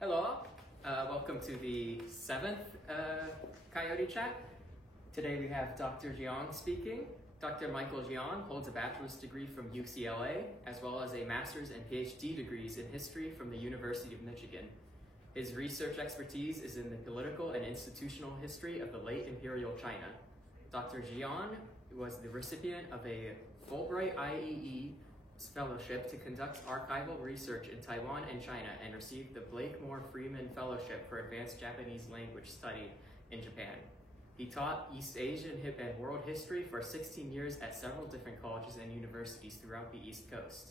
Hello, welcome to the 7th Coyote Chat. Today we have Dr. Jiang speaking. Dr. Michael Jiang holds a bachelor's degree from UCLA, as well as a master's and PhD degrees in history from the University of Michigan. His research expertise is in the political and institutional history of the late Imperial China. Dr. Jiang was the recipient of a Fulbright IEE Fellowship to conduct archival research in Taiwan and China, and received the Blakemore Freeman Fellowship for Advanced Japanese Language Study in Japan. He taught East Asian and world history for 16 years at several different colleges and universities throughout the East Coast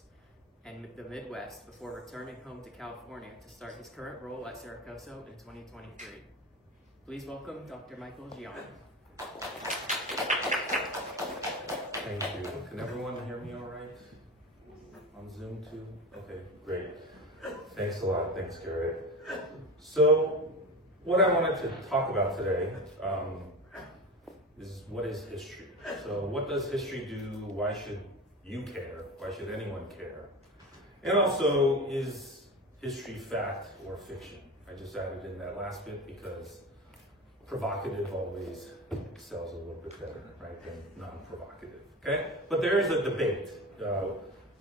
and the Midwest before returning home to California to start his current role at Saracoso in 2023. Please welcome Dr. Michael Jiang. Thank you. Can everyone hear me all right? On Zoom too? Okay, great. Thanks a lot. Thanks, Garrett. So, what I wanted to talk about today is what is history? So, what does history do? Why should you care? Why should anyone care? And also, is history fact or fiction? I just added in that last bit because provocative always sells a little bit better, right, than non-provocative, okay? But there is a debate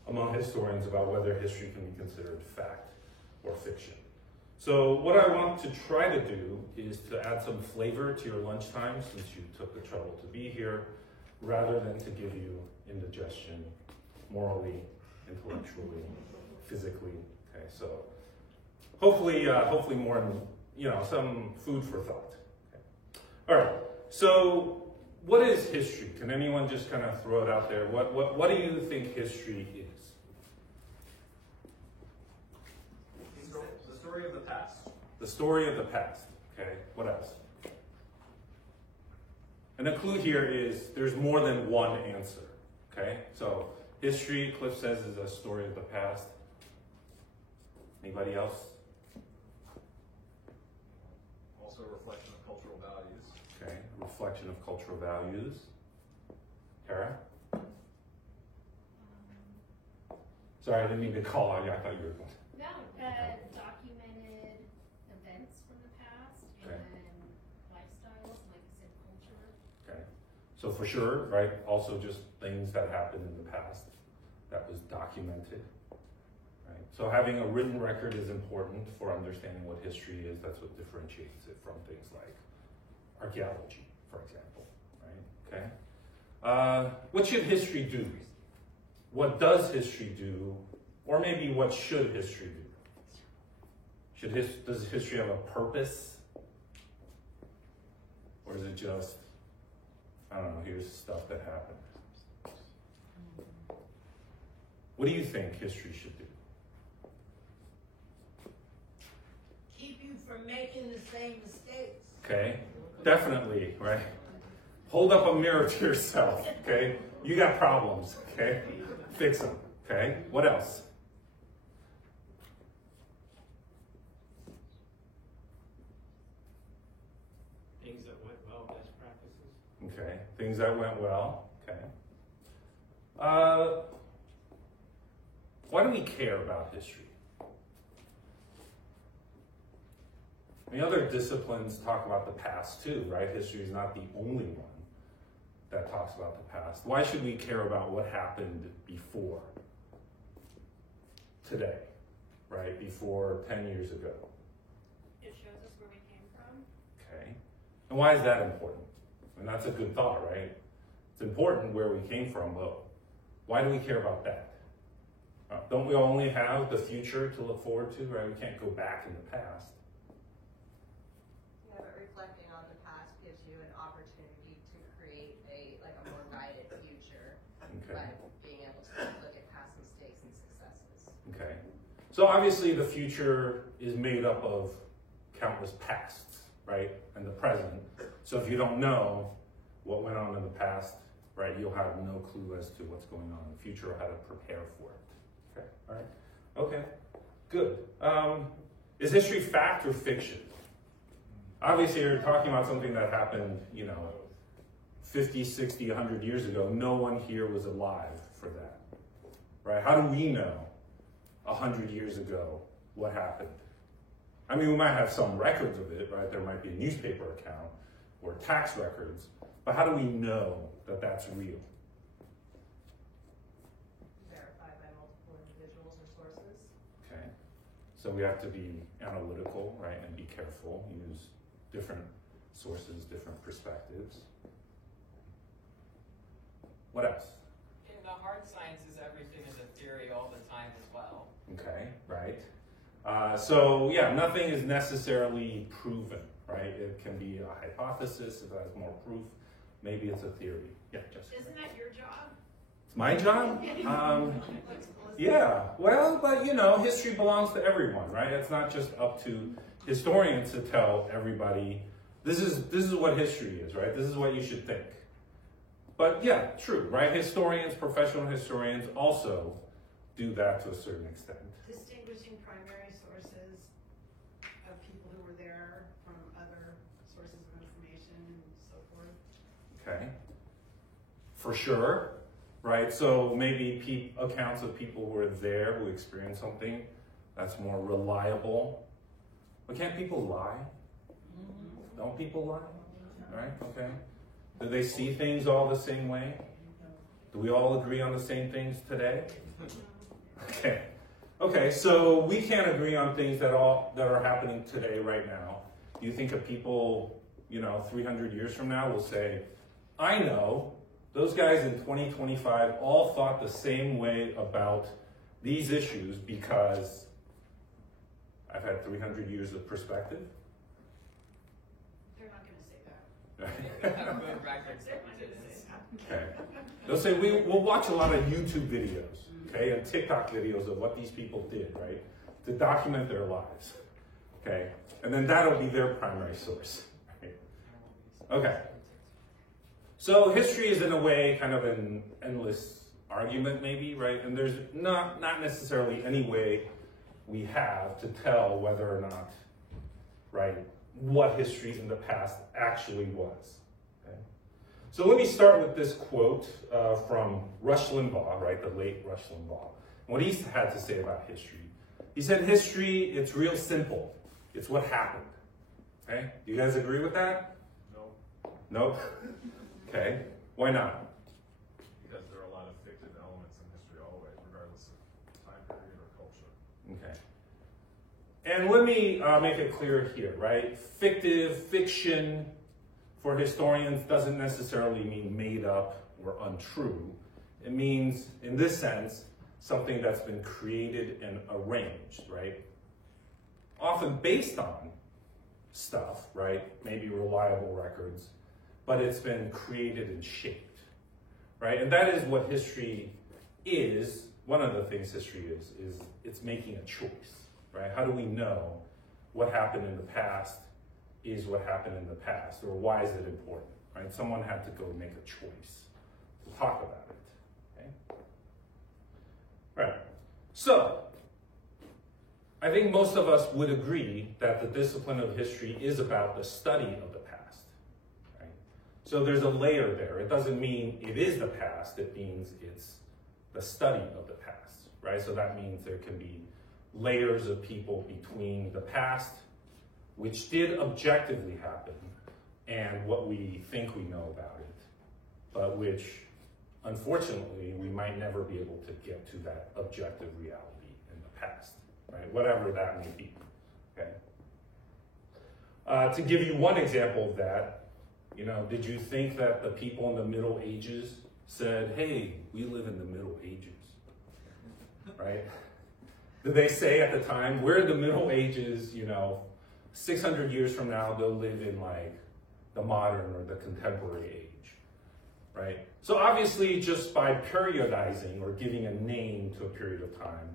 among historians about whether history can be considered fact or fiction. So what I want to try to do is to add some flavor to your lunchtime, since you took the trouble to be here, rather than to give you indigestion morally, intellectually, physically. Okay, so hopefully more, some food for thought. Okay. All right. So what is history? Can anyone just kind of throw it out there? What do you think history is? The story of the past. The story of the past. Okay, what else? And the clue here is there's more than one answer. Okay, so history, Cliff says, is a story of the past. Anybody else? Also a reflection of cultural values. Okay, reflection of cultural values. Kara? Sorry, I didn't mean to call on you. I thought you were going to. No, documented events from the past, and Okay. then lifestyles, like I said, culture. Okay, so for sure, right? Also just things that happened in the past that was documented, right? So having a written record is important for understanding what history is. That's what differentiates it from things like archaeology, for example, right? Okay. What should history do? What does history do? Or maybe what should history do? Does history have a purpose? Or is it just, I don't know, here's stuff that happened? What do you think history should do? Keep you from making the same mistakes. Okay, definitely, right? Hold up a mirror to yourself, okay? You got problems, okay? Fix them, okay? What else? Things that went well, best practices. Okay, things that went well, okay. Why do we care about history? I mean, other disciplines talk about the past too, right? History is not the only one that talks about the past. Why should we care about what happened before today, right? Before 10 years ago. It shows us where we came from. Okay. And why is that important? And that's a good thought, right? It's important where we came from, but why do we care about that? Don't we only have the future to look forward to, right? We can't go back in the past. Yeah, but reflecting on the past gives you an opportunity to create a more guided future Okay. by being able to look at past mistakes and successes. Okay. So obviously the future is made up of countless pasts, right? And the present. So if you don't know what went on in the past, right, you'll have no clue as to what's going on in the future or how to prepare for it. Okay. All right. Okay. Good. Is history fact or fiction? Obviously, you're talking about something that happened, 50, 60, 100 years ago. No one here was alive for that, right? How do we know 100 years ago what happened? I mean, we might have some records of it, right? There might be a newspaper account or tax records, but how do we know that that's real? Verified by multiple individuals or sources. Okay, so we have to be analytical, right, and be careful, use different sources, different perspectives. What else? In the hard sciences, everything is a theory all the time as well. Okay, right. So yeah, nothing is necessarily proven, right? It can be a hypothesis if it has more proof. Maybe it's a theory. Yeah, Jessica. Isn't that your job? It's my job? Yeah, well, but you know, history belongs to everyone, right? It's not just up to historians to tell everybody, this is what history is, right? This is what you should think. But yeah, true, right? Historians, professional historians also do that to a certain extent. Distinguishing primary sources of people who were there from other sources of information and so forth. Okay, for sure, right? So maybe accounts of people who were there, who experienced something that's more reliable. But can't people lie? Don't people lie? Right, okay. Do they see things all the same way? Do we all agree on the same things today? Okay. Okay, so we can't agree on things that are happening today, right now. You think of people, 300 years from now will say, I know, those guys in 2025 all thought the same way about these issues because I've had 300 years of perspective. They're not going to say that. They have good records They're of not going to say evidence. that. Okay. They'll say, we'll watch a lot of YouTube videos, okay, and TikTok videos of what these people did, right, to document their lives, okay? And then that'll be their primary source, right? Okay. So history is in a way kind of an endless argument maybe, right? And there's not necessarily any way we have to tell whether or not, right, what history in the past actually was. Okay? So let me start with this quote from Rush Limbaugh, right, the late Rush Limbaugh. What he had to say about history. He said, history, it's real simple. It's what happened. Okay? Do you guys agree with that? No, Nope. Okay. Why not? because there are a lot of fictive elements in history always, regardless of time period or culture. Okay. And let me make it clear here, right? Fiction for historians doesn't necessarily mean made up or untrue. It means, in this sense, something that's been created and arranged, right? Often based on stuff, right? Maybe reliable records, but it's been created and shaped, right? And that is what history is. One of the things history is it's making a choice, right? How do we know what happened in the past is what happened in the past, or why is it important, right? Someone had to go make a choice to talk about it, okay? Right, so I think most of us would agree that the discipline of history is about the study of the past, right? So there's a layer there. It doesn't mean it is the past, it means it's the study of the past, right? So that means there can be layers of people between the past, which did objectively happen, and what we think we know about it, but which, unfortunately, we might never be able to get to that objective reality in the past, right? Whatever that may be, okay? To give you one example of that, did you think that the people in the Middle Ages said, hey, we live in the Middle Ages, right? Did they say at the time, we're in the Middle Ages, 600 years from now, they'll live in like the modern or the contemporary age, right? So obviously just by periodizing or giving a name to a period of time,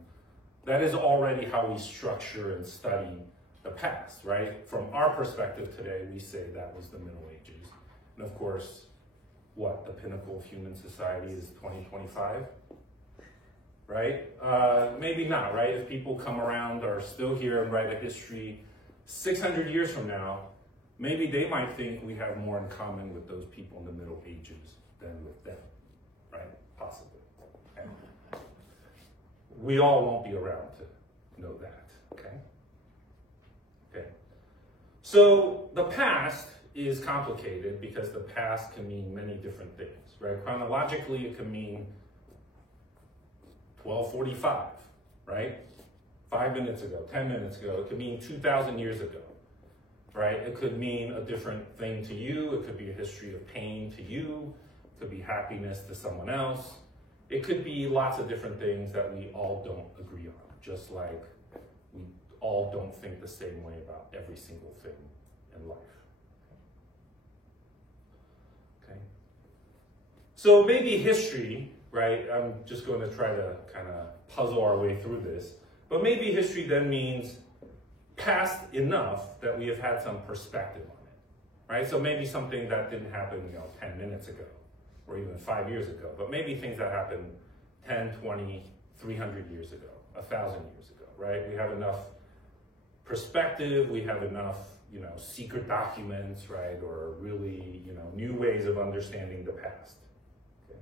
that is already how we structure and study the past, right? From our perspective today, we say that was the Middle Ages. And of course, what, the pinnacle of human society is 2025? Right? Maybe not, right? If people come around, are still here and write a history 600 years from now, maybe they might think we have more in common with those people in the Middle Ages than with them, right? Possibly. Okay? We all won't be around to know that, okay? So the past is complicated because the past can mean many different things, right? Chronologically, it can mean 1245, right? 5 minutes ago, 10 minutes ago. It could mean 2,000 years ago, right? It could mean a different thing to you. It could be a history of pain to you. It could be happiness to someone else. It could be lots of different things that we all don't agree on, just like we all don't think the same way about every single thing in life. Okay. So maybe history, right? I'm just going to try to kind of puzzle our way through this. But maybe history then means past enough that we have had some perspective on it, right? So maybe something that didn't happen, 10 minutes ago, or even 5 years ago, but maybe things that happened 10, 20, 300 years ago, 1,000 years ago, right? We have enough perspective, we have enough, secret documents, right? Or really, new ways of understanding the past. Okay?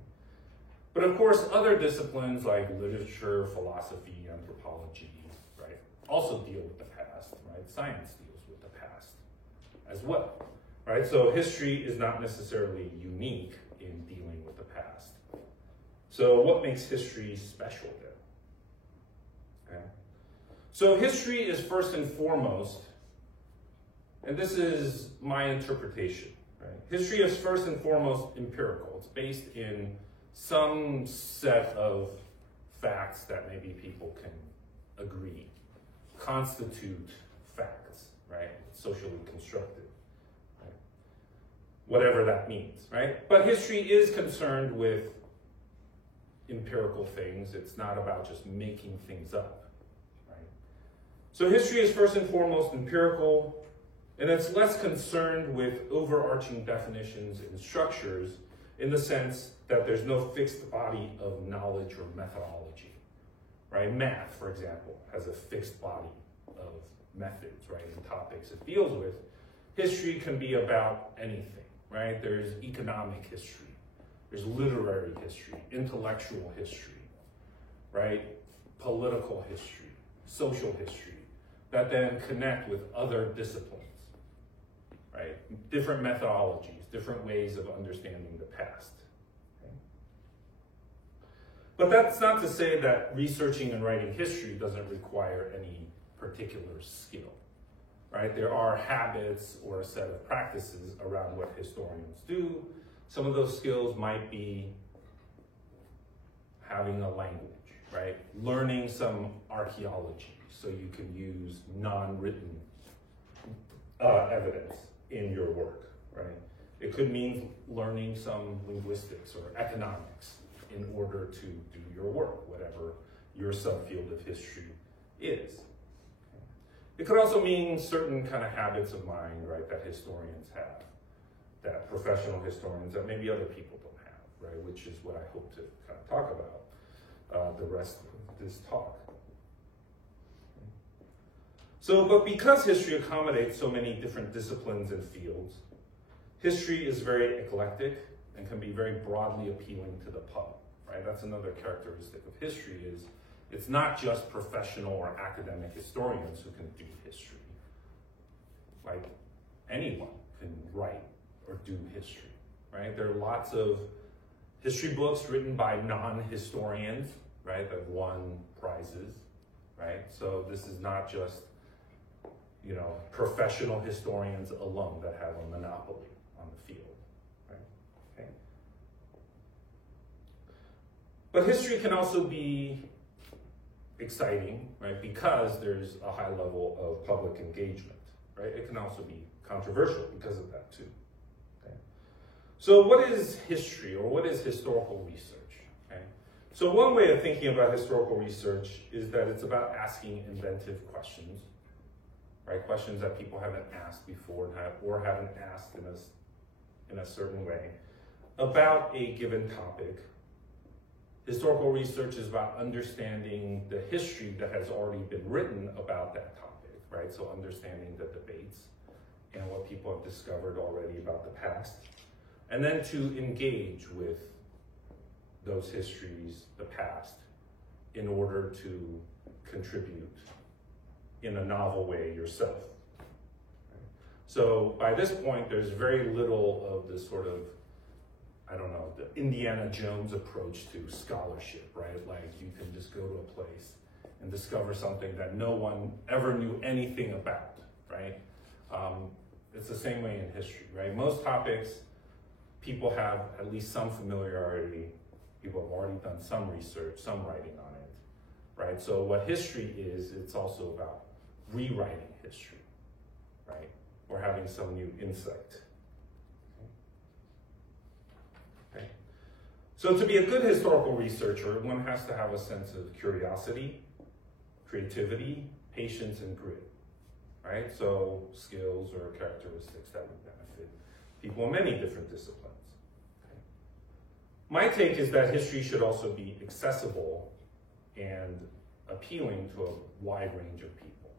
But of course, other disciplines like literature, philosophy, anthropology, right, also deal with the past, right? Science deals with the past as well, right? So history is not necessarily unique in dealing with the past. So what makes history special then? Okay. So history is first and foremost, and this is my interpretation, right? History is first and foremost empirical. It's based in some set of facts that maybe people can agree constitute facts, right? Socially constructed, right? Whatever that means, right? But history is concerned with empirical things. It's not about just making things up, right? So history is first and foremost empirical, and it's less concerned with overarching definitions and structures in the sense that there's no fixed body of knowledge or methodology, right? Math, for example, has a fixed body of methods, right, and topics it deals with. History can be about anything, right? There's economic history, there's literary history, intellectual history, right? Political history, social history, that then connect with other disciplines, right? Different methodologies, different ways of understanding the past. Okay? But that's not to say that researching and writing history doesn't require any particular skill, right? There are habits or a set of practices around what historians do. Some of those skills might be having a language, right? Learning some archaeology so you can use non-written evidence in your work, right? It could mean learning some linguistics or economics in order to do your work, whatever your subfield of history is. It could also mean certain kind of habits of mind, right, that historians have, that professional historians, that maybe other people don't have, right, which is what I hope to kind of talk about the rest of this talk. So, but because history accommodates so many different disciplines and fields, history is very eclectic and can be very broadly appealing to the public, right? That's another characteristic of history is it's not just professional or academic historians who can do history. Like anyone can write or do history, right? There are lots of history books written by non-historians, right, that won prizes, right? So this is not just, professional historians alone that have a monopoly on the field, right? Okay. But history can also be exciting, right, because there's a high level of public engagement, right? It can also be controversial because of that too. Okay. So what is history, or what is historical research? Okay. So one way of thinking about historical research is that it's about asking inventive questions, right? Questions that people haven't asked before or haven't asked in a certain way about a given topic. Historical research is about understanding the history that has already been written about that topic, right? So understanding the debates and what people have discovered already about the past, and then to engage with those histories, the past, in order to contribute in a novel way yourself. So by this point, there's very little of this sort of, I don't know, the Indiana Jones approach to scholarship, right? Like you can just go to a place and discover something that no one ever knew anything about, right? It's the same way in history, right? Most topics, people have at least some familiarity. People have already done some research, some writing on it, right? So what history is, it's also about rewriting history, right? Or having some new insight. Okay. So to be a good historical researcher, one has to have a sense of curiosity, creativity, patience, and grit, right? So skills or characteristics that would benefit people in many different disciplines. Okay. My take is that history should also be accessible and appealing to a wide range of people,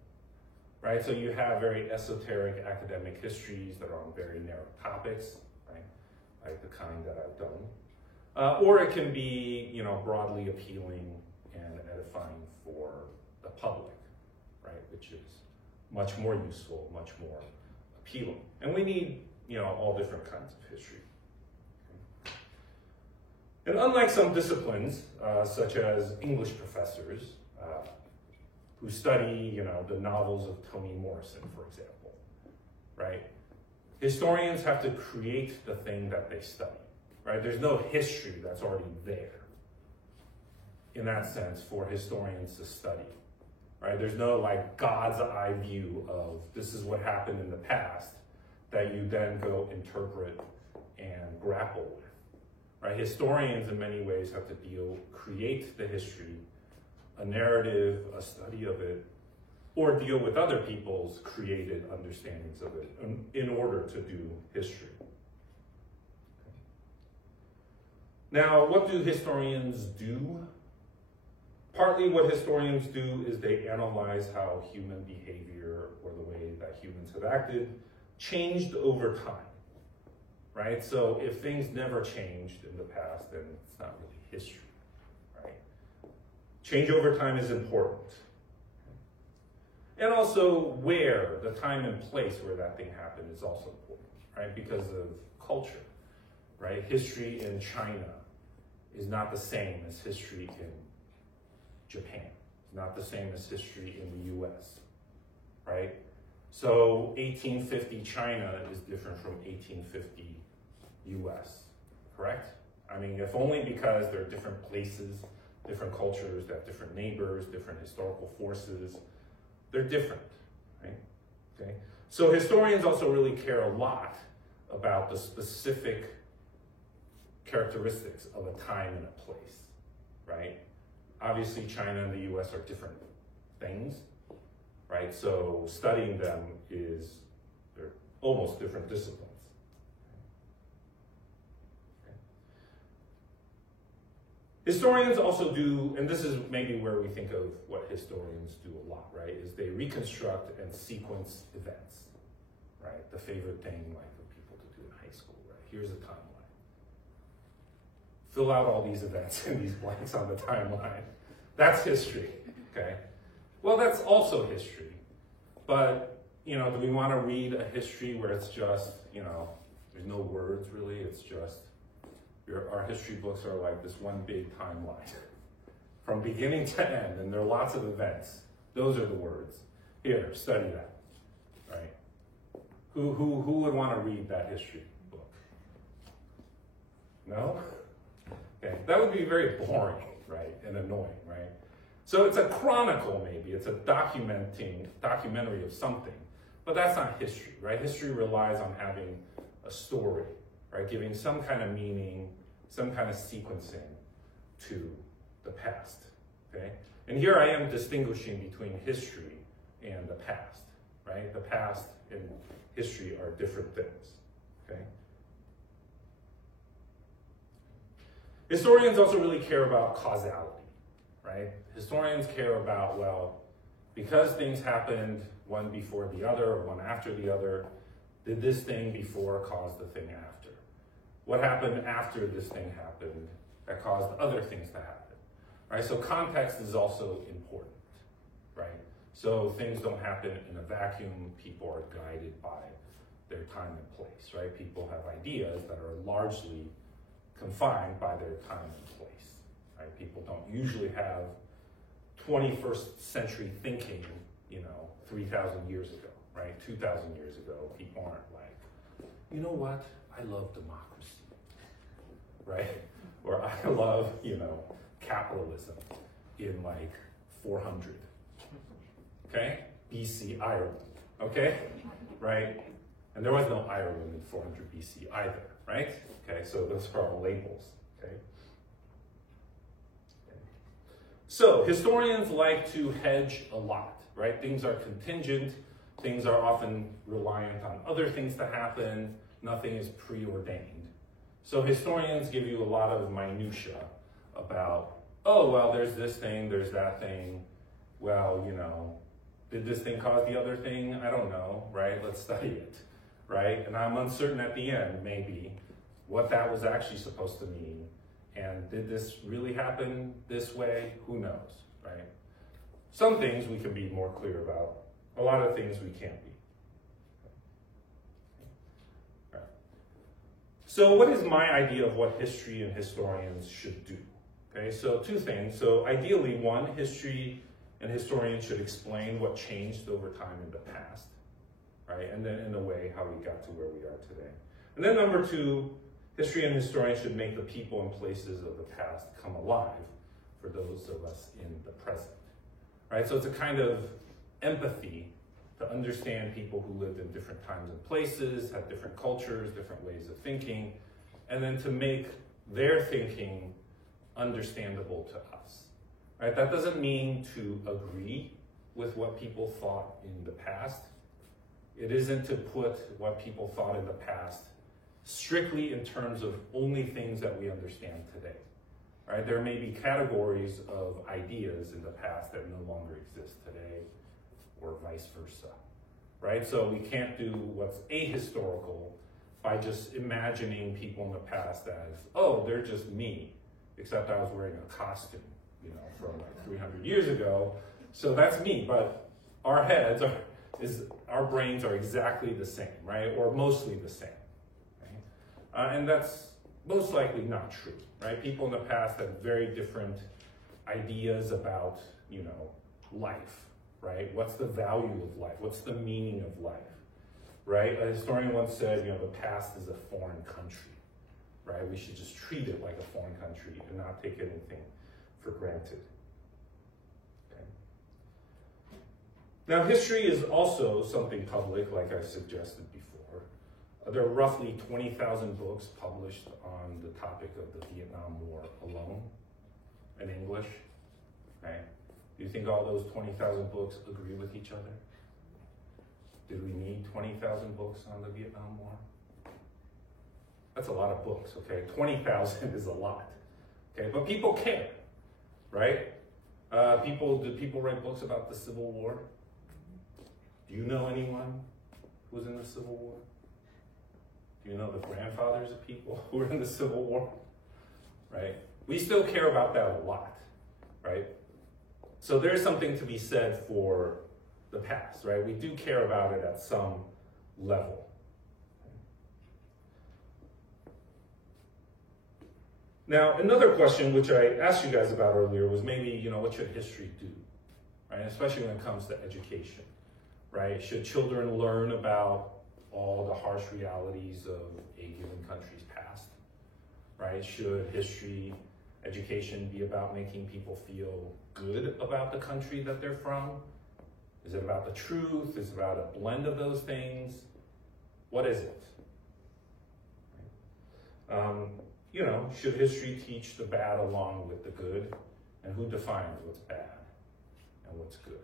right? So you have very esoteric academic histories that are on very narrow topics, right? Like the kind that I've done. Or it can be, broadly appealing and edifying for the public, right? Which is much more useful, much more appealing. And we need, all different kinds of history. Okay. And unlike some disciplines, such as English professors, who study, the novels of Toni Morrison, for example, right? Historians have to create the thing that they study, right? There's no history that's already there, in that sense, for historians to study, right? There's no like God's eye view of this is what happened in the past that you then go interpret and grapple with, right? Historians in many ways have to create the history, a narrative, a study of it, or deal with other people's created understandings of it in order to do history. Now, what do historians do? Partly what historians do is they analyze how human behavior or the way that humans have acted changed over time, right? So if things never changed in the past, then it's not really history, right? Change over time is important. And also where, the time and place where that thing happened is also important, right? Because of culture, right? History in China is not the same as history in Japan. It's not the same as history in the US, right? So 1850 China is different from 1850 US, correct? I mean, if only because they're different places, different cultures, they have different neighbors, different historical forces. They're different, right? Okay. So historians also really care a lot about the specific characteristics of a time and a place, right? Obviously, China and the US are different things, right? So studying them they're almost different disciplines. Okay. Historians also do, and this is maybe where we think of what historians do a lot, right? Is they reconstruct and sequence events, right? The favorite thing like for people to do in high school, right? Here's a timeline. Fill out all these events and these blanks on the timeline. That's history, okay? Well, that's also history. But, do we want to read a history where it's just, there's no words really, it's just, our history books are like this one big timeline from beginning to end, and there are lots of events. Those are the words. Here, study that, right? Who would want to read that history book? No? Okay, that would be very boring, right, and annoying, right? So it's a chronicle, maybe. It's a documentary of something, but that's not history, right? History relies on having a story, right? Giving some kind of meaning, some kind of sequencing to the past, okay? And here I am distinguishing between history and the past, right? The past and history are different things, okay? Historians also really care about causality, right? Historians care about, well, because things happened one before the other or one after the other, did this thing before cause the thing after? What happened after this thing happened that caused other things to happen, right? So context is also important, right? So things don't happen in a vacuum. People are guided by their time and place, right? People have ideas that are largely confined by their time and place, right? People don't usually have 21st century thinking, 3,000 years ago, right? 2,000 years ago, people aren't like, you know what? I love democracy, right? Or I love, capitalism in like 400, okay? BC Ireland, okay? Right? And there was no Ireland in 400 BC either, right? Okay, so those are all labels, okay? So historians like to hedge a lot, right? Things are contingent, things are often reliant on other things to happen, nothing is preordained. So historians give you a lot of minutia about, oh, well, there's this thing, there's that thing, well, did this thing cause the other thing? I don't know, right? Let's study it, right? And I'm uncertain at the end, maybe, what that was actually supposed to mean. And did this really happen this way? Who knows, right? Some things we can be more clear about. A lot of things we can't be. Right. So what is my idea of what history and historians should do? Okay, so two things. So ideally, one, history and historians should explain what changed over time in the past, right? And then in a way, how we got to where we are today. And then number two, history and historians should make the people and places of the past come alive for those of us in the present, right? So it's a kind of empathy to understand people who lived in different times and places, had different cultures, different ways of thinking, and then to make their thinking understandable to us, right? That doesn't mean to agree with what people thought in the past. It isn't to put what people thought in the past strictly in terms of only things that we understand today, right? There may be categories of ideas in the past that no longer exist today, or vice versa, right? So we can't do what's ahistorical by just imagining people in the past as, oh, they're just me, except I was wearing a costume, from like 300 years ago. So that's me, but our heads our brains are exactly the same, right? Or mostly the same. And that's most likely not true, right? People in the past had very different ideas about, life, right? What's the value of life? What's the meaning of life, right? A historian once said, the past is a foreign country, right? We should just treat it like a foreign country and not take anything for granted. Okay. Now, history is also something public, like I suggested before. There are roughly 20,000 books published on the topic of the Vietnam War alone in English, right? Do you think all those 20,000 books agree with each other? Did we need 20,000 books on the Vietnam War? That's a lot of books, okay? 20,000 is a lot, okay? But people care, right? Do people write books about the Civil War? Do you know anyone who was in the Civil War? Do you know the grandfathers of people who were in the Civil War, right? We still care about that a lot, right? So there's something to be said for the past, right? We do care about it at some level. Now, another question which I asked you guys about earlier was maybe, what should history do, right? Especially when it comes to education, right? Should children learn about all the harsh realities of a given country's past, right? Should history education be about making people feel good about the country that they're from? Is it about the truth? Is it about a blend of those things? What is it? Should history teach the bad along with the good? And who defines what's bad and what's good?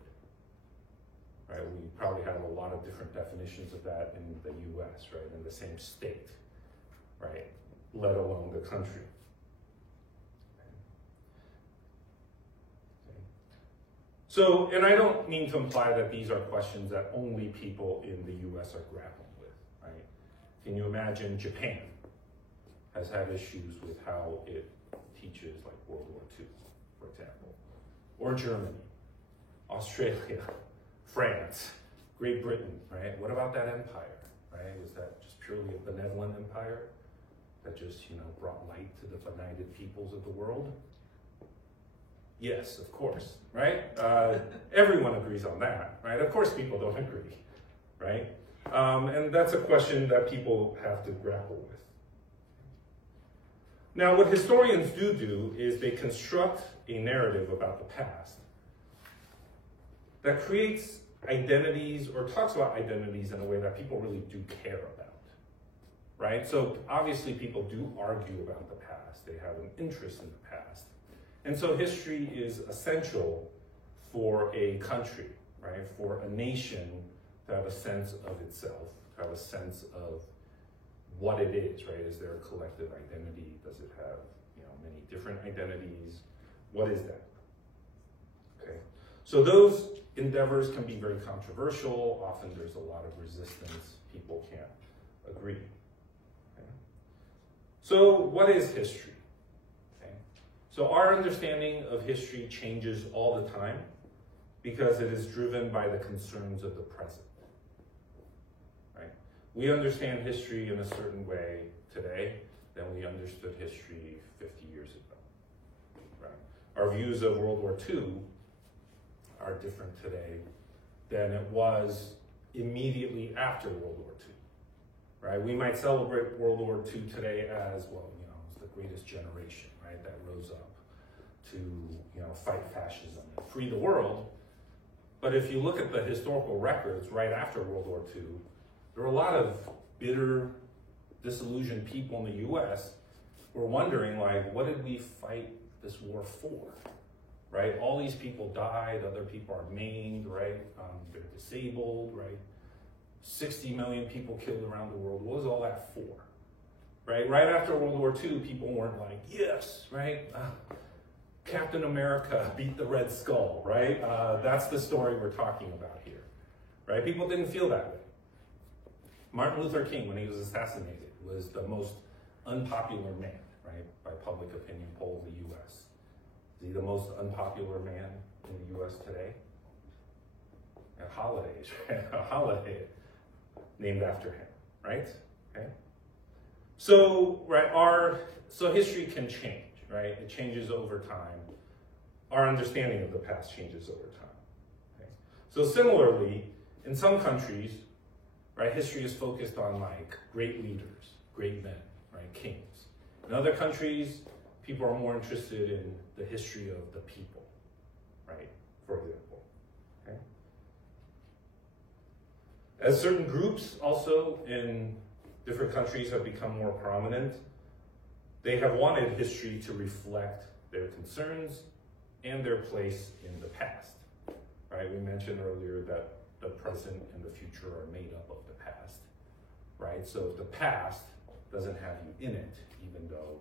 Right, we probably have a lot of different definitions of that in the US, right, in the same state, right, let alone the country. Okay. So, and I don't mean to imply that these are questions that only people in the US are grappling with, right? Can you imagine Japan has had issues with how it teaches like World War II, for example, or Germany, Australia, France, Great Britain, right? What about that empire, right? Was that just purely a benevolent empire that just, brought light to the benighted peoples of the world? Yes, of course, right? Everyone agrees on that, right? Of course people don't agree, right? And that's a question that people have to grapple with. Now, what historians do is they construct a narrative about the past that creates identities or talks about identities in a way that people really do care about, right? So obviously people do argue about the past. They have an interest in the past. And so history is essential for a country, right? For a nation to have a sense of itself, to have a sense of what it is, right? Is there a collective identity? Does it have, many different identities? What is that? Okay. So those endeavors can be very controversial. Often there's a lot of resistance. People can't agree. Okay. So what is history? Okay. So our understanding of history changes all the time because it is driven by the concerns of the present. Right? We understand history in a certain way today than we understood history 50 years ago. Right? Our views of World War II are different today than it was immediately after World War II. Right? We might celebrate World War II today as, well, it's the greatest generation, right, that rose up to, fight fascism and free the world. But if you look at the historical records right after World War II, there were a lot of bitter, disillusioned people in the US who were wondering, what did we fight this war for? Right? All these people died, other people are maimed, right? They're disabled, right? 60 million people killed around the world. What was all that for? Right? Right after World War II, people weren't like, yes, right? Captain America beat the Red Skull, right? That's the story we're talking about here, right? People didn't feel that way. Martin Luther King, when he was assassinated, was the most unpopular man, right? By public opinion poll of the US. Is he the most unpopular man in the US today? A holiday named after him, right? Okay. So, so history can change, right? It changes over time. Our understanding of the past changes over time. Okay? So similarly, in some countries, right, history is focused on great leaders, great men, right, kings. In other countries, people are more interested in the history of the people, right, for example. Okay? As certain groups also in different countries have become more prominent, they have wanted history to reflect their concerns and their place in the past, right? We mentioned earlier that the present and the future are made up of the past, right? So if the past doesn't have you in it, even though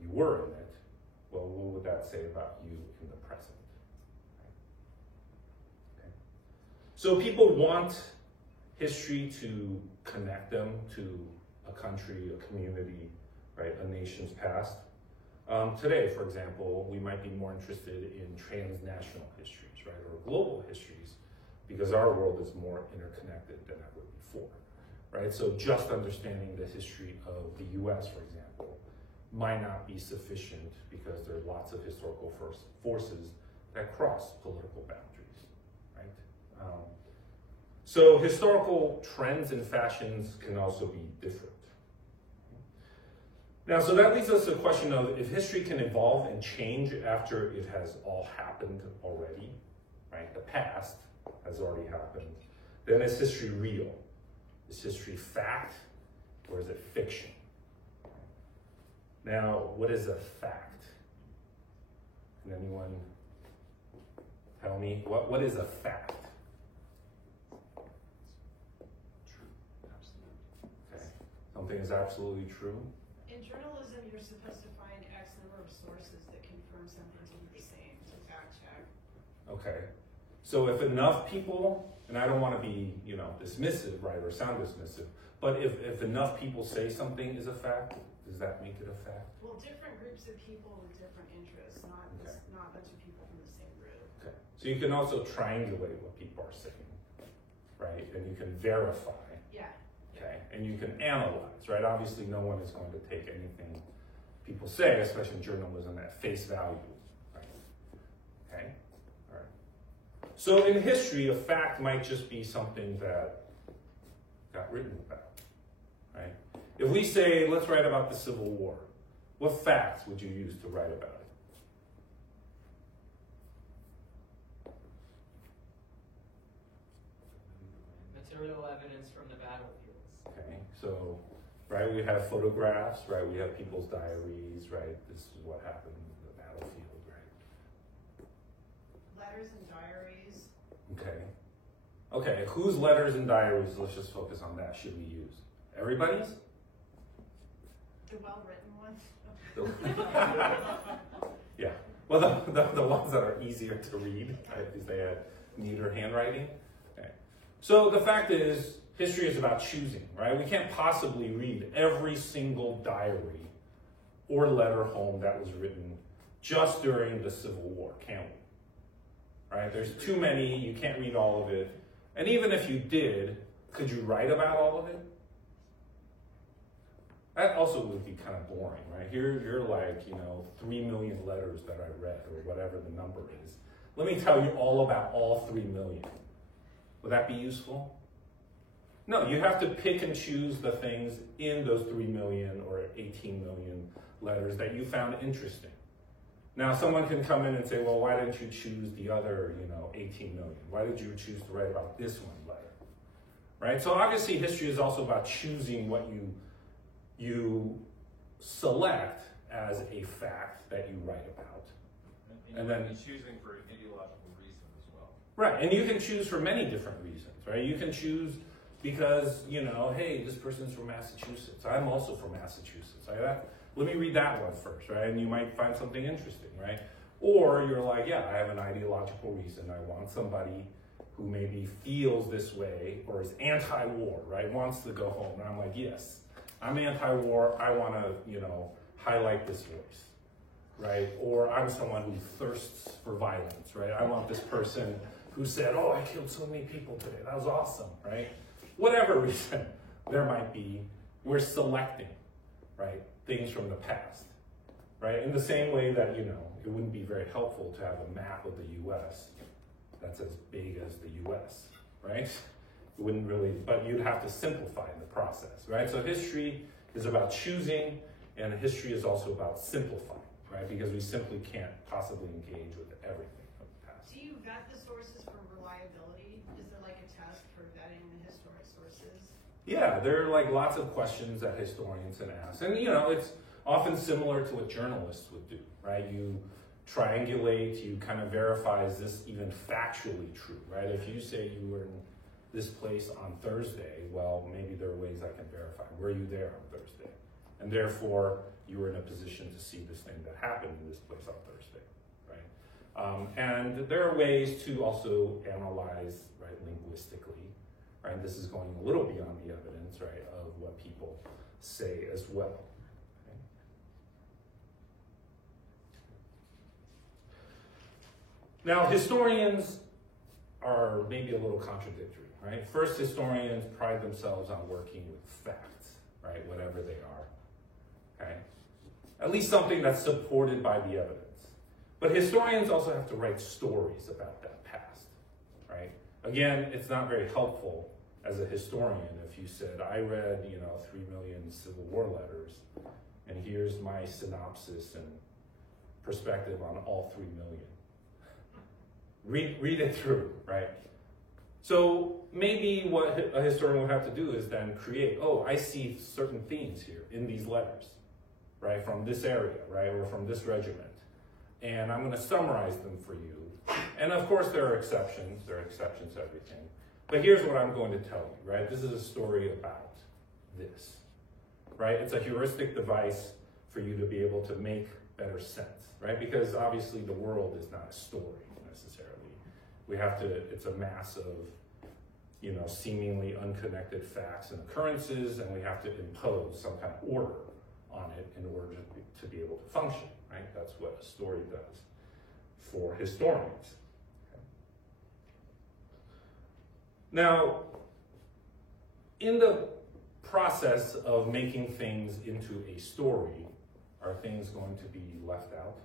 you were in it, well, what would that say about you in the present? Okay. So people want history to connect them to a country, a community, right, a nation's past. Today, for example, we might be more interested in transnational histories, right, or global histories, because our world is more interconnected than ever before, right? So just understanding the history of the US, for example, might not be sufficient because there are lots of historical forces that cross political boundaries, right? So historical trends and fashions can also be different. Now, so that leads us to the question of if history can evolve and change after it has all happened already, right? The past has already happened. Then is history real? Is history fact or is it fiction? Now, what is a fact? Can anyone tell me what is a fact? True. Absolutely. Okay. Something is absolutely true. In journalism, you're supposed to find X number of sources that confirm something to be the same, to fact check. Okay. So if enough people, and I don't want to be, dismissive, right, or sound dismissive, but if enough people say something is a fact, does that make it a fact? Well, different groups of people with different interests, not a bunch of people from the same group. Okay. So you can also triangulate what people are saying, right? And you can verify. Yeah. Okay. okay? And you can analyze, right? Obviously, no one is going to take anything people say, especially in journalism, at face value, right? Okay, all right. So in history, a fact might just be something that got written about, right? If we say, let's write about the Civil War, what facts would you use to write about it? Material evidence from the battlefields. Okay, so, right, we have photographs, right, we have people's diaries, right, this is what happened in the battlefield, right? Letters and diaries. Okay. Okay, whose letters and diaries, let's just focus on that, should we use? Everybody's? The well-written ones. Yeah, well, the ones that are easier to read, right, because they have neater handwriting. Okay. So the fact is, history is about choosing, right? We can't possibly read every single diary or letter home that was written just during the Civil War, can we? Right? There's too many, you can't read all of it. And even if you did, could you write about all of it? That also would be kind of boring, right? Here you're like, 3 million letters that I read, or whatever the number is. Let me tell you all about all 3 million. Would that be useful? No, you have to pick and choose the things in those 3 million or 18 million letters that you found interesting. Now, someone can come in and say, well, why didn't you choose the other, 18 million? Why did you choose to write about this one letter? Right? So obviously history is also about choosing what you select as a fact that you write about. And then choosing for an ideological reason as well. Right, and you can choose for many different reasons, right? You can choose because, hey, this person's from Massachusetts. I'm also from Massachusetts. Let me read that one first, right? And you might find something interesting, right? Or you're like, yeah, I have an ideological reason. I want somebody who maybe feels this way or is anti-war, right? Wants to go home. And I'm like, yes, I'm anti-war. I want to, highlight this voice, right? Or I'm someone who thirsts for violence, right? I want this person who said, oh, I killed so many people today. That was awesome, right? Whatever reason there might be, we're selecting, right? Things from the past, right? In the same way that, it wouldn't be very helpful to have a map of the U.S. that's as big as the U.S., right? It wouldn't really, but you'd have to simplify the process, right? So history is about choosing, and history is also about simplifying, right? Because we simply can't possibly engage with everything from the past. Do you vet the sources for reliability? Is there like a test for vetting the historic sources? Yeah, there are like lots of questions that historians can ask. And it's often similar to what journalists would do, right? You triangulate, you kind of verify, is this even factually true, right? If you say you were in this place on Thursday, well, maybe there are ways I can verify. Were you there on Thursday? And therefore, you were in a position to see this thing that happened in this place on Thursday, right? And there are ways to also analyze, right, linguistically, right? This is going a little beyond the evidence, right, of what people say as well. Okay? Now, historians are maybe a little contradictory, right? First, historians pride themselves on working with facts, right, whatever they are, okay? At least something that's supported by the evidence. But historians also have to write stories about that past, right? Again, it's not very helpful as a historian if you said, I read, 3 million Civil War letters, and here's my synopsis and perspective on all 3 million. Read it through, right? So maybe what a historian would have to do is then create, I see certain themes here in these letters, right? From this area, right? Or from this regiment. And I'm going to summarize them for you. And of course, there are exceptions. There are exceptions to everything. But here's what I'm going to tell you, right? This is a story about this, right? It's a heuristic device for you to be able to make better sense, right? Because obviously the world is not a story necessarily. We have to, it's a mass of, seemingly unconnected facts and occurrences, and we have to impose some kind of order on it in order to be able to function, right? That's what a story does for historians. Okay. Now, in the process of making things into a story, are things going to be left out?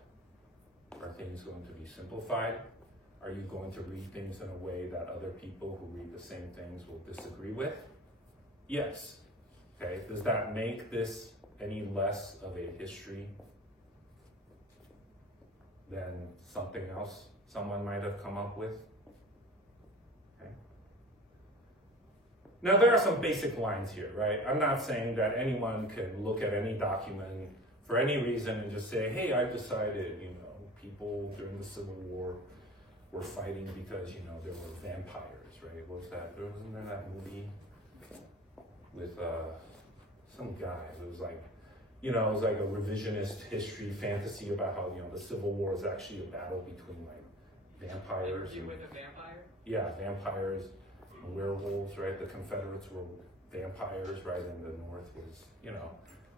Are things going to be simplified? Are you going to read things in a way that other people who read the same things will disagree with? Yes. Okay, does that make this any less of a history than something else someone might have come up with? Okay. Now there are some basic lines here, right? I'm not saying that anyone can look at any document for any reason and just say, hey, I've decided, people during the Civil War were fighting because, there were vampires, right? What was that? Wasn't there that movie with some guy who was like, it was like a revisionist history fantasy about how, the Civil War is actually a battle between like vampires. You with a vampire? Yeah, vampires and werewolves, right? The Confederates were vampires, right? And the North was,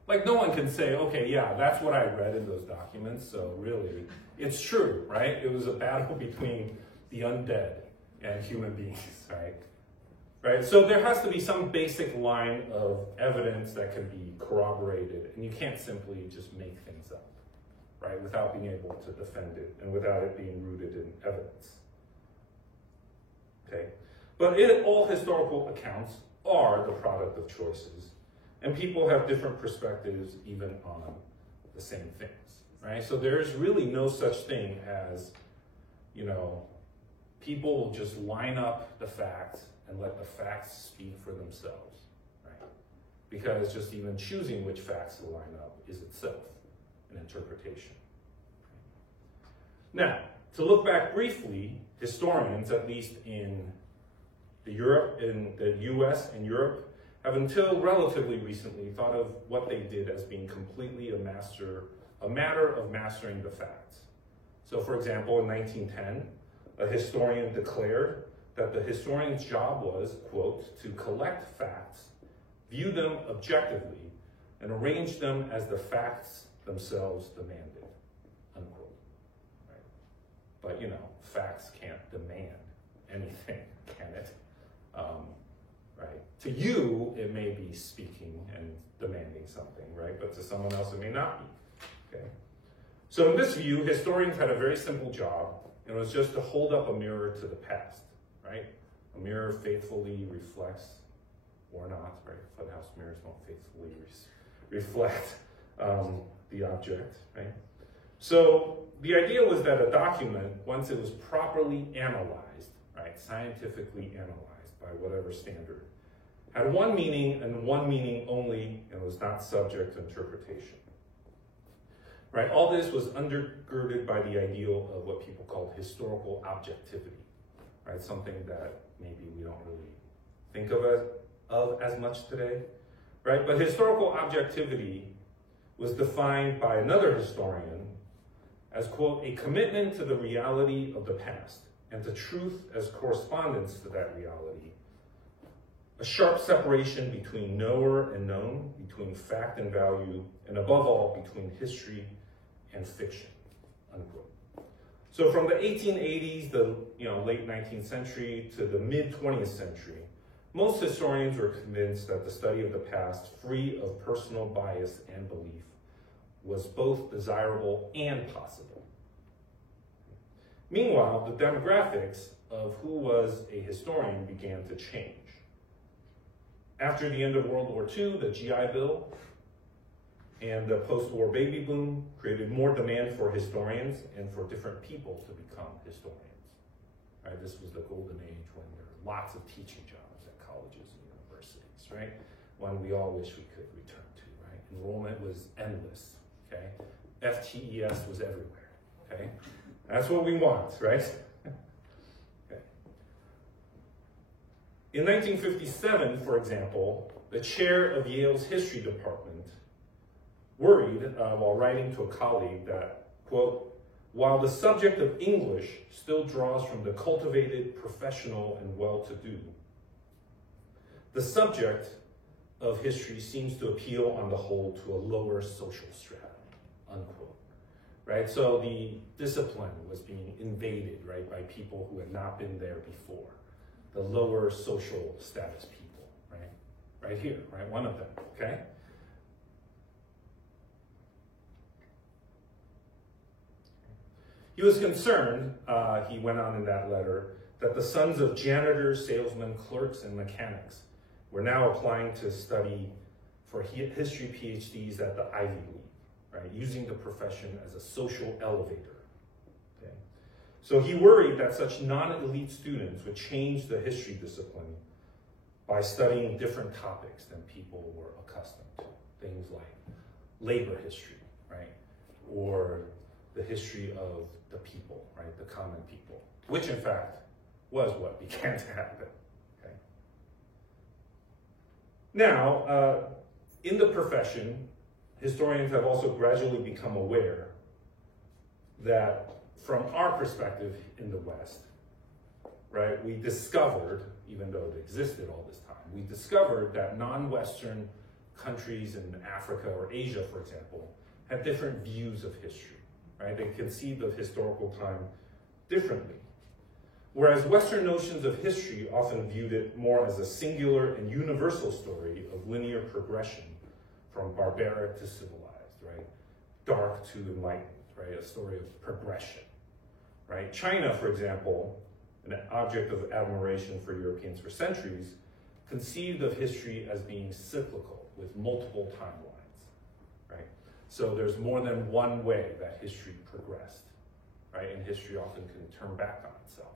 like no one can say, okay, yeah, that's what I read in those documents. So really, it's true, right? It was a battle between the undead and human beings, right? Right, so there has to be some basic line of evidence that can be corroborated, and you can't simply just make things up, right, without being able to defend it and without it being rooted in evidence. Okay, but all historical accounts are the product of choices, and people have different perspectives even on the same things, right? So there's really no such thing as, people will just line up the facts and let the facts speak for themselves, right? Because just even choosing which facts to line up is itself an interpretation. Now, to look back briefly, historians, at least in the US and Europe, have until relatively recently thought of what they did as being completely a matter of mastering the facts. So for example, in 1910, a historian declared that the historian's job was, quote, to collect facts, view them objectively, and arrange them as the facts themselves demanded, unquote. Right? But, facts can't demand anything, can it? Right? To you, it may be speaking and demanding something, right? But to someone else, it may not be, okay? So in this view, historians had a very simple job, and it was just to hold up a mirror to the past. Right? A mirror faithfully reflects, or not, right? Funhouse mirrors don't faithfully reflect the object, right? So the idea was that a document, once it was properly analyzed, right, scientifically analyzed by whatever standard, had one meaning and one meaning only, and was not subject to interpretation. Right? All this was undergirded by the ideal of what people called historical objectivity. Right, something that maybe we don't really think of as much today, right? But historical objectivity was defined by another historian as, quote, a commitment to the reality of the past and to truth as correspondence to that reality, a sharp separation between knower and known, between fact and value, and above all, between history and fiction, unquote. So from the 1880s, the late 19th century, to the mid-20th century, most historians were convinced that the study of the past, free of personal bias and belief, was both desirable and possible. Meanwhile, the demographics of who was a historian began to change. After the end of World War II, the GI Bill and the post-war baby boom created more demand for historians and for different people to become historians. Right? This was the golden age when there were lots of teaching jobs at colleges and universities, right? One we all wish we could return to, right? Enrollment was endless, okay? FTES was everywhere, okay? That's what we want, right? Okay. In 1957, for example, the chair of Yale's history department worried while writing to a colleague that, quote, while the subject of English still draws from the cultivated, professional, and well-to-do, the subject of history seems to appeal on the whole to a lower social stratum, unquote. Right? So the discipline was being invaded, right, by people who had not been there before, the lower social status people, right? right here, right? One of them, okay? He was concerned, he went on in that letter, that the sons of janitors, salesmen, clerks, and mechanics were now applying to study for history PhDs at the Ivy League, right? Using the profession as a social elevator. Okay? So he worried that such non-elite students would change the history discipline by studying different topics than people were accustomed to. Things like labor history, right? Or the history of the people, right? The common people, which in fact was what began to happen, okay? Now, in the profession, historians have also gradually become aware that from our perspective in the West, right, we discovered, even though it existed all this time, we discovered that non-Western countries in Africa or Asia, for example, had different views of history, right? They conceived of historical time differently. Whereas Western notions of history often viewed it more as a singular and universal story of linear progression from barbaric to civilized, right? Dark to enlightened, right? A story of progression, right? China, for example, an object of admiration for Europeans for centuries, conceived of history as being cyclical with multiple timelines, right? So there's more than one way that history progressed, right? And history often can turn back on itself.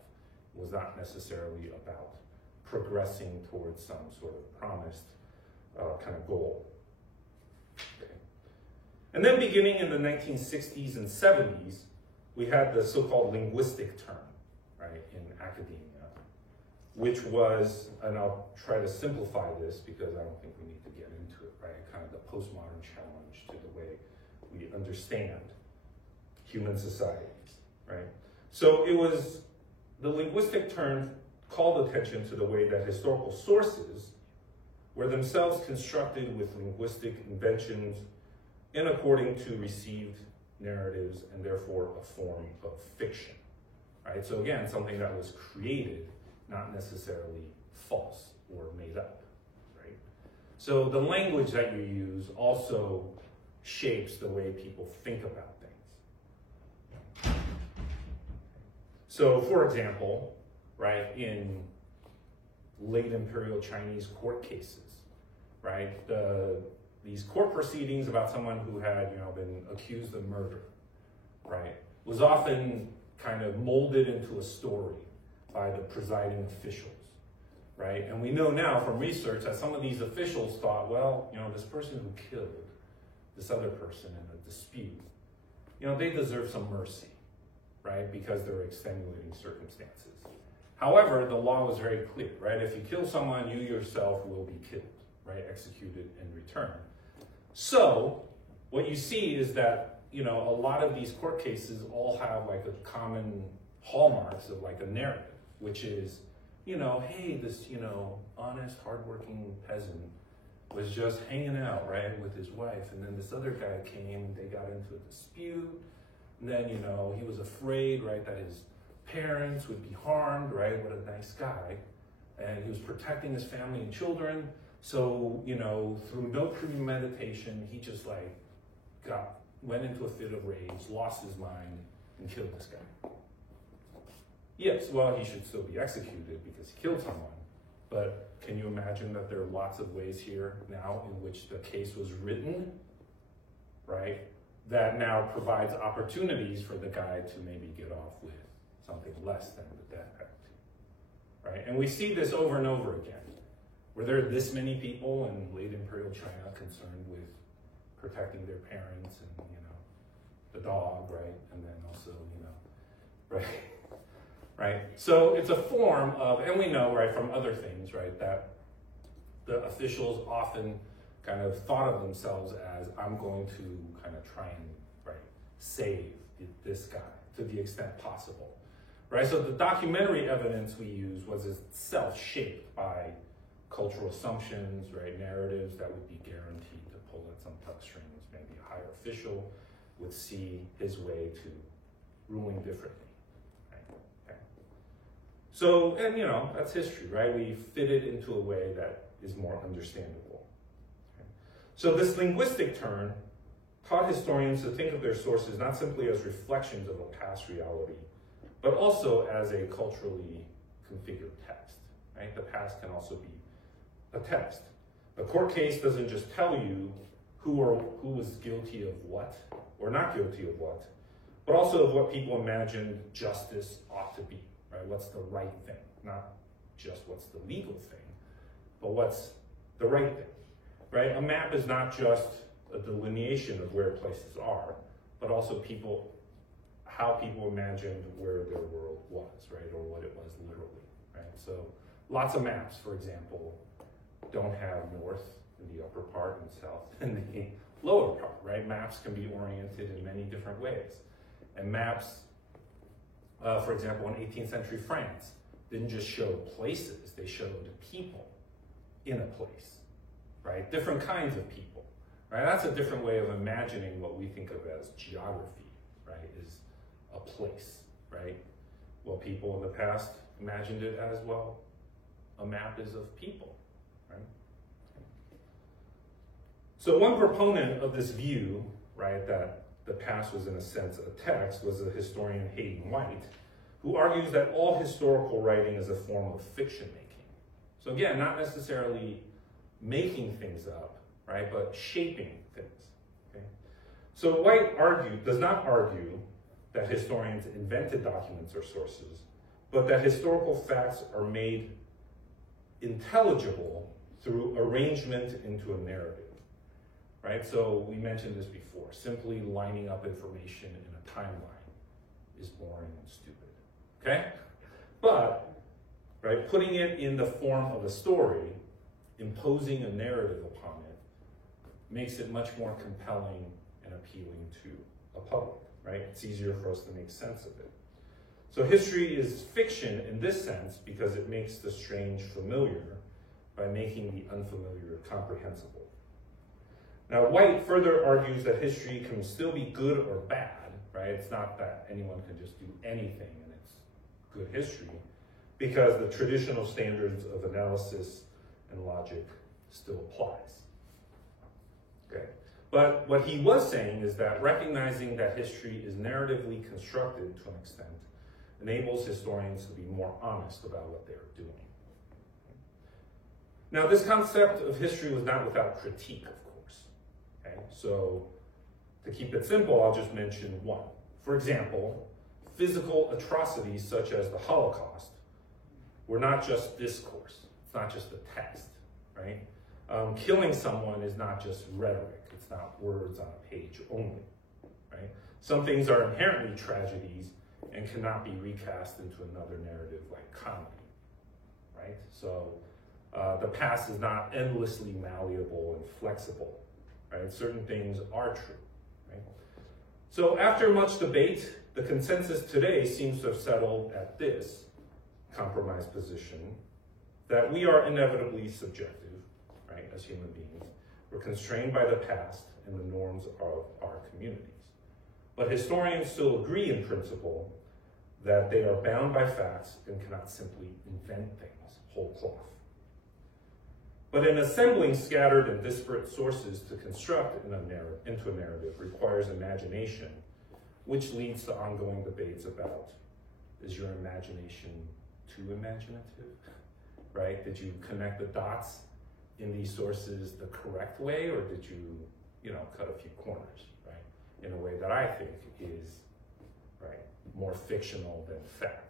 It was not necessarily about progressing towards some sort of promised kind of goal. Okay. And then beginning in the 1960s and 70s, we had the so-called linguistic turn, right, in academia, which was, and I'll try to simplify this because I don't think we need to get into it, right, kind of the postmodern challenge to the way we understand human societies, right? So it was, the linguistic turn called attention to the way that historical sources were themselves constructed with linguistic inventions in according to received narratives and therefore a form of fiction, right? So again, something that was created, not necessarily false or made up, right? So the language that you use also shapes the way people think about things. So for example, right, in late imperial Chinese court cases, right, these court proceedings about someone who had, been accused of murder, right, was often kind of molded into a story by the presiding officials, right? And we know now from research that some of these officials thought, well, this person who killed this other person in a dispute, they deserve some mercy, right? Because there were extenuating circumstances. However, the law was very clear, right? If you kill someone, you yourself will be killed, right? Executed in return. So what you see is that, a lot of these court cases all have like a common hallmarks of like a narrative, which is, hey, this, honest, hardworking peasant was just hanging out, right, with his wife. And then this other guy came, they got into a dispute. And then, he was afraid, right, that his parents would be harmed, right? What a nice guy. And he was protecting his family and children. So, through no premeditation, he just like went into a fit of rage, lost his mind, and killed this guy. Yes, well, he should still be executed because he killed someone. But can you imagine that there are lots of ways here now in which the case was written, right, that now provides opportunities for the guy to maybe get off with something less than the death penalty, right? And we see this over and over again. Were there this many people in late imperial China concerned with protecting their parents and, the dog, right? And then also, right? Right? So it's a form of, and we know, right, from other things, right, that the officials often kind of thought of themselves as, I'm going to kind of try and, right, save this guy to the extent possible, right? So the documentary evidence we use was itself shaped by cultural assumptions, right, narratives that would be guaranteed to pull at some tuck strings. Maybe a higher official would see his way to ruling differently. So, and that's history, right? We fit it into a way that is more understandable. Okay. So this linguistic turn taught historians to think of their sources not simply as reflections of a past reality, but also as a culturally configured text, right? The past can also be a text. A court case doesn't just tell you who was guilty of what or not guilty of what, but also of what people imagine justice ought to be, right? What's the right thing? Not just what's the legal thing, but what's the right thing, right? A map is not just a delineation of where places are, but also how people imagined where their world was, right? Or what it was literally, right? So lots of maps, for example, don't have north in the upper part and south in the lower part, right? Maps can be oriented in many different ways. And maps, for example, in 18th century France, didn't just show places, they showed people in a place, right? Different kinds of people, right? That's a different way of imagining what we think of as geography, right? Is a place, right? Well, people in the past imagined it as, well, a map is of people, right? So one proponent of this view, right, that the past was in a sense a text, was the historian Hayden White, who argues that all historical writing is a form of fiction making. So again, not necessarily making things up, right, but shaping things. Okay? So White does not argue that historians invented documents or sources, but that historical facts are made intelligible through arrangement into a narrative. Right? So we mentioned this before. Simply lining up information in a timeline is boring and stupid. Okay? But, right, putting it in the form of a story, imposing a narrative upon it, makes it much more compelling and appealing to a public, right? It's easier for us to make sense of it. So history is fiction in this sense because it makes the strange familiar by making the unfamiliar comprehensible. Now, White further argues that history can still be good or bad, right? It's not that anyone can just do anything and it's good history, because the traditional standards of analysis and logic still applies. Okay. But what he was saying is that recognizing that history is narratively constructed to an extent enables historians to be more honest about what they're doing. Now, this concept of history was not without critique, of course. Okay? So, to keep it simple, I'll just mention one. For example, physical atrocities such as the Holocaust were not just discourse. It's not just a text, right? Killing someone is not just rhetoric. It's not words on a page only, right? Some things are inherently tragedies and cannot be recast into another narrative like comedy, right? So the past is not endlessly malleable and flexible, right? Certain things are true, right? So after much debate, the consensus today seems to have settled at this compromise position that we are inevitably subjective, right, as human beings. We're constrained by the past and the norms of our communities. But historians still agree in principle that they are bound by facts and cannot simply invent things whole cloth. But in assembling scattered and disparate sources to construct into a narrative requires imagination, which leads to ongoing debates about, is your imagination too imaginative, right? Did you connect the dots in these sources the correct way, or did you, cut a few corners, right? In a way that I think is, right, more fictional than fact.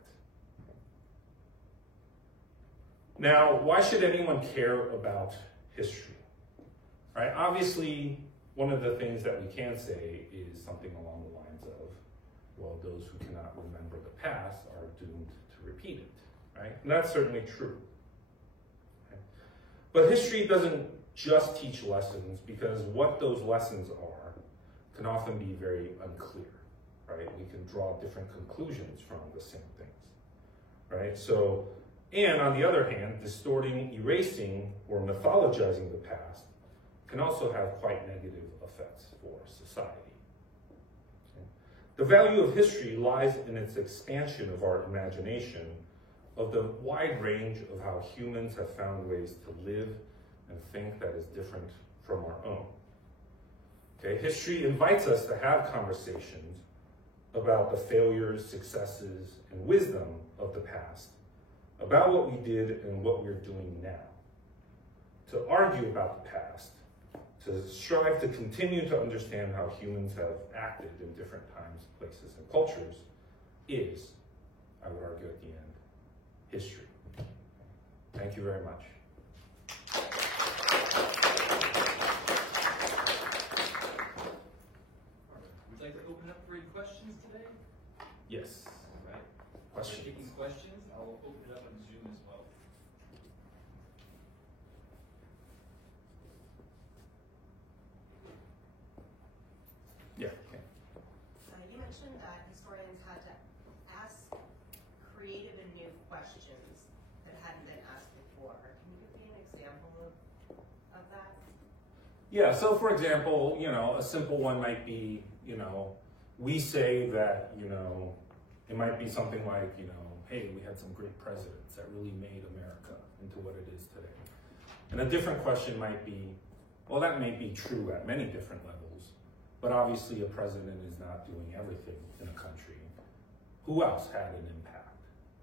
Now, why should anyone care about history, right? Obviously, one of the things that we can say is something along the lines of, well, those who cannot remember the past are doomed to repeat it, right? And that's certainly true. Okay? But history doesn't just teach lessons, because what those lessons are can often be very unclear, right? We can draw different conclusions from the same things, right? So, and on the other hand, distorting, erasing, or mythologizing the past can also have quite negative effects for society. Okay? The value of history lies in its expansion of our imagination of the wide range of how humans have found ways to live and think that is different from our own. Okay, history invites us to have conversations about the failures, successes, and wisdom of the past, about what we did and what we're doing now. To argue about the past, to strive to continue to understand how humans have acted in different times, places, and cultures is, I would argue at the end, history. Thank you very much. Would you like to open up for any questions today? Yes. All right. Questions? We're taking questions. I'll open it up on Zoom as well. Yeah. Okay. You mentioned that historians had to ask creative and new questions that hadn't been asked before. Can you give me an example of that? Yeah, so for example, a simple one might be, we say that, it might be something like, hey, we had some great presidents that really made America into what it is today. And a different question might be, well, that may be true at many different levels, but obviously a president is not doing everything in a country. Who else had an impact,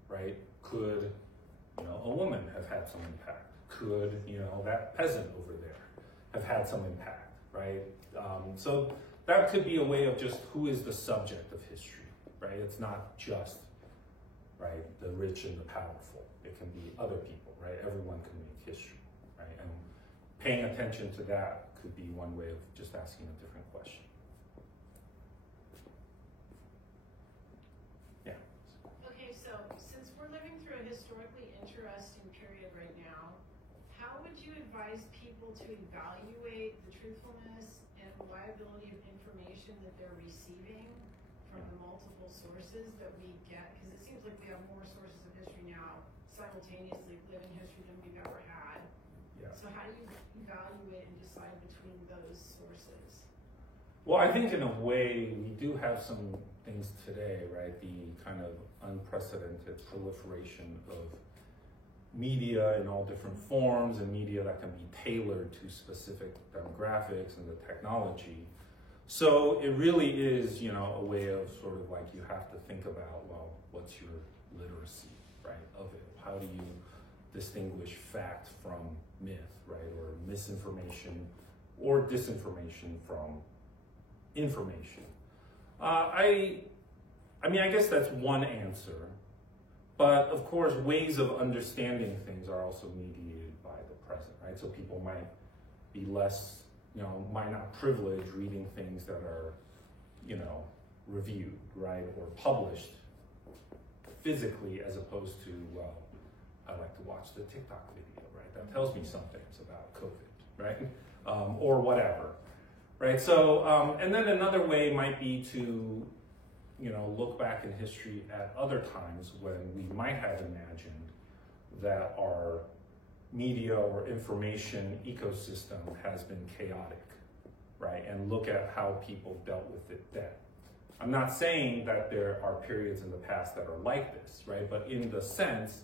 right? Could, a woman have had some impact? Could, that peasant over there have had some impact, right? So that could be a way of just who is the subject of history, right? It's not just, right, the rich and the powerful. It can be other people, right? Everyone can make history, right? And paying attention to that could be one way of just asking a different question. Yeah. Okay, so since we're living through a historically interesting period right now, how would you advise people to evaluate the truthfulness and reliability of information that they're receiving from the multiple sources that we get? Because it seems like we have more sources of history now, simultaneously living history than we've ever had. Yeah. So how do you evaluate and decide between those sources? Well, I think in a way we do have some things today, right? The kind of unprecedented proliferation of media in all different forms and media that can be tailored to specific demographics and the technology. So it really is, a way of sort of like you have to think about, well, what's your literacy, right, of it? How do you distinguish fact from myth, right, or misinformation or disinformation from information? I guess that's one answer. But of course, ways of understanding things are also mediated by the present, right? So people might be less, might not privilege reading things that are, reviewed, right? Or published physically as opposed to, well, I like to watch the TikTok video, right? That tells me some things about COVID, right? Or whatever, right? So, and then another way might be to, look back in history at other times when we might have imagined that our media or information ecosystem has been chaotic, right? And look at how people dealt with it then. I'm not saying that there are periods in the past that are like this, right? But in the sense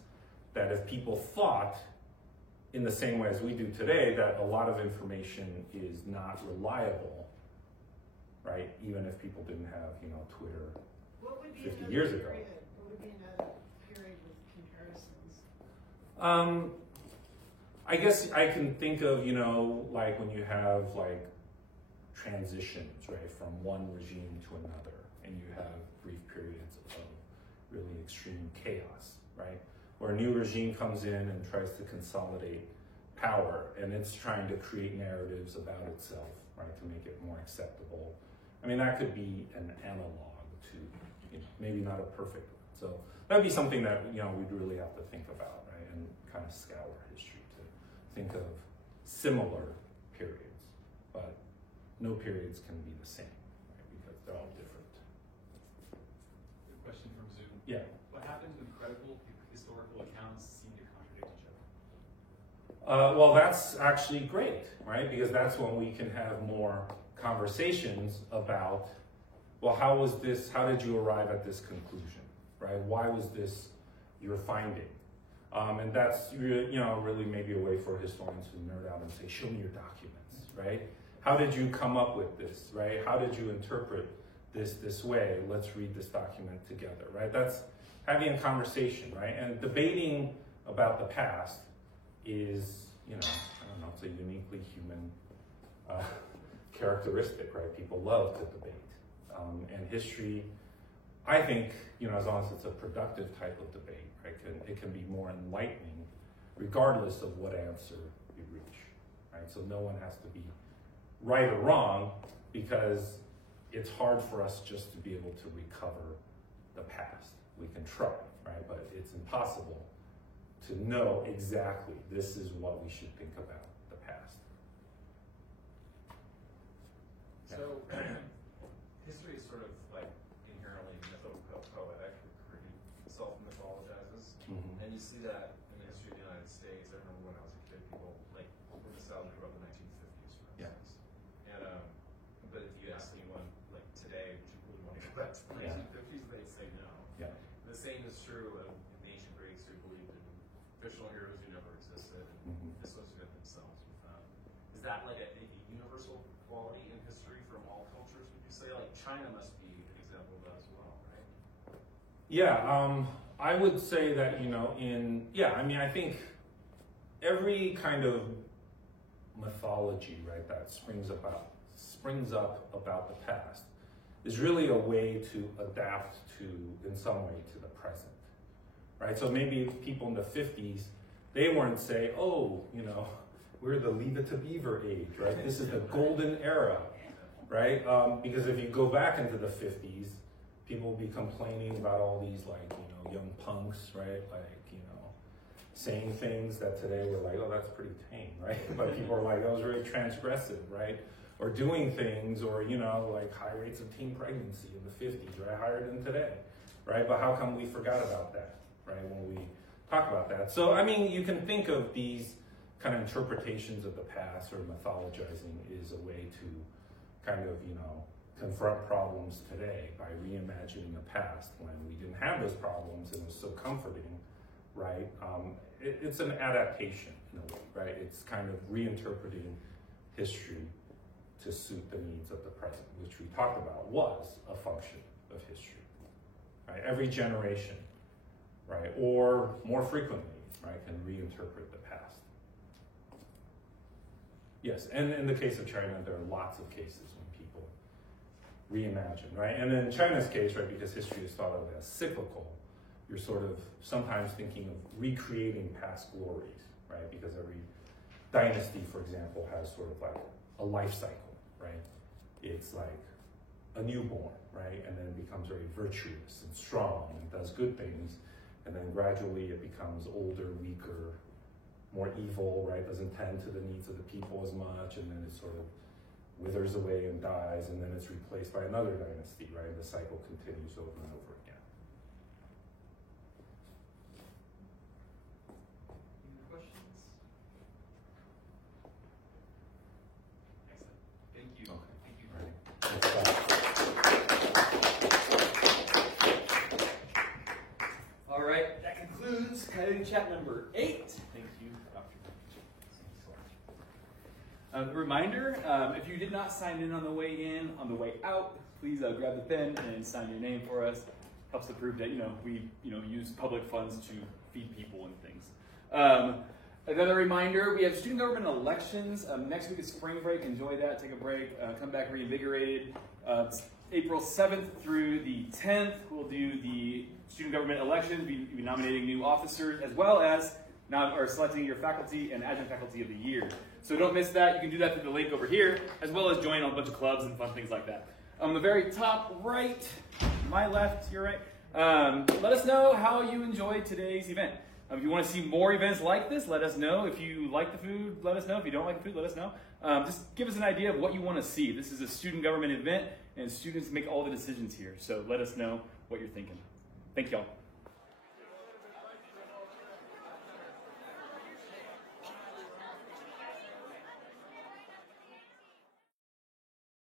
that if people thought in the same way as we do today, that a lot of information is not reliable, right? Even if people didn't have, Twitter 50 years ago. What would be another period with comparisons? I guess I can think of, like when you have like transitions, right, from one regime to another, and you have brief periods of really extreme chaos, right? Where a new regime comes in and tries to consolidate power, and it's trying to create narratives about itself, right, to make it more acceptable. I mean, that could be an analog to, maybe not a perfect one. So that'd be something that, we'd really have to think about, right, and kind of scour history to think of similar periods, but no periods can be the same, right, because they're all different. Good question from Zoom. Yeah. What happens when credible historical accounts seem to contradict each other? Well, that's actually great, right? Because that's when we can have more conversations about, well, how did you arrive at this conclusion, right? Why was this you're finding. And that's really maybe a way for historians to nerd out and say, show me your documents, right? How did you come up with this, right? How did you interpret this way? Let's read this document together, right? That's having a conversation, right? And debating about the past is, I don't know, it's a uniquely human characteristic, right? People love to debate. And history, I think, as long as it's a productive type of debate, right, it can be more enlightening regardless of what answer you reach, right? So no one has to be right or wrong, because it's hard for us just to be able to recover the past. We can try, right? But it's impossible to know exactly this is what we should think about the past. So, history is sort of like inherently poetic, self-mythologizes. Mm-hmm. And you see that in the history of the United States. I remember when I was a kid, people were nostalgic about the 1950s, for instance. And but if you ask anyone today, would you really want to go back to the 1950s? They'd say no. Yeah. The same is true of the ancient Greeks who believed in fictional heroes who never existed and associated themselves with them. Is that like a universal quality in history from all cultures? Would you say China must be an example of that as well, right? Yeah, I would say that, I think every kind of mythology, right, that springs up about the past is really a way to adapt to, in some way, to the present, right? So maybe people in the 50s, they weren't saying, we're the Leave It to Beaver age, right? This is the golden era, right? Because if you go back into the 50s, people will be complaining about all these young punks, right? Saying things that today we're like, oh, that's pretty tame, right? But people are like, that was very transgressive, right? Or doing things, or high rates of teen pregnancy in the 50s, right? Higher than today, right? But how come we forgot about that, right? When we talk about that. So, you can think of these kind of interpretations of the past, or mythologizing is a way to kind of, confront problems today by reimagining a past when we didn't have those problems and it was so comforting, right? It's an adaptation in a way, right? It's kind of reinterpreting history to suit the needs of the present, which we talked about was a function of history, right? Every generation, right? Or more frequently, right, can reinterpret the past. Yes, and in the case of China, there are lots of cases when people reimagine, right? And in China's case, right, because history is thought of as cyclical, you're sort of sometimes thinking of recreating past glories, right? Because every dynasty, for example, has sort of a life cycle, right? It's like a newborn, right? And then it becomes very virtuous and strong and does good things. And then gradually it becomes older, weaker, more evil, right? Doesn't tend to the needs of the people as much. And then it sort of withers away and dies. And then it's replaced by another dynasty, right? The cycle continues over and over again. Any questions? Excellent. Thank you. Okay. Thank you. All right. Let's stop. All right, that concludes Coyote Chat number 8. Thank you, Dr. Reminder, if you did not sign in on the way in, on the way out, please grab the pen and sign your name for us. Helps to prove that we use public funds to feed people and things. Another reminder, we have student government elections. Next week is spring break. Enjoy that. Take a break. Come back reinvigorated. April 7th through the 10th, we'll do the student government elections. We'll be nominating new officers, as well as selecting your faculty and adjunct faculty of the year. So don't miss that. You can do that through the link over here, as well as join a bunch of clubs and fun things like that. On the very top right, my left, your right, let us know how you enjoyed today's event. If you want to see more events like this, let us know. If you like the food, let us know. If you don't like the food, let us know. Just give us an idea of what you want to see. This is a student government event, and students make all the decisions here. So let us know what you're thinking. Thank y'all.